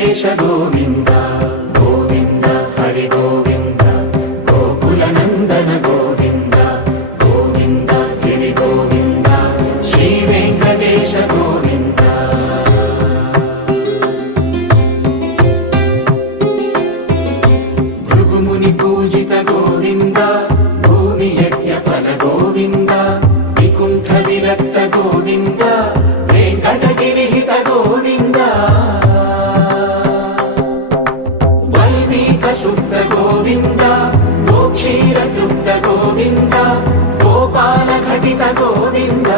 వెంకటేశ గోవింద గోవింద హరి గోవింద గోకుల నందన గోవింద గోవింద గిరి గోవింద శ్రీ వెంకటేశ గోవింద భృగుముని పూజిత గోవింద భూమి యజ్ఞ ఫల గోవింద వికుంఠ విరక్త గోవింద వెంకటగిరిహిత గోవింద వల్మీక శుద్ధ గోవింద గోక్షీర తృప్త గోవింద గోపాల ఘటిత గోవింద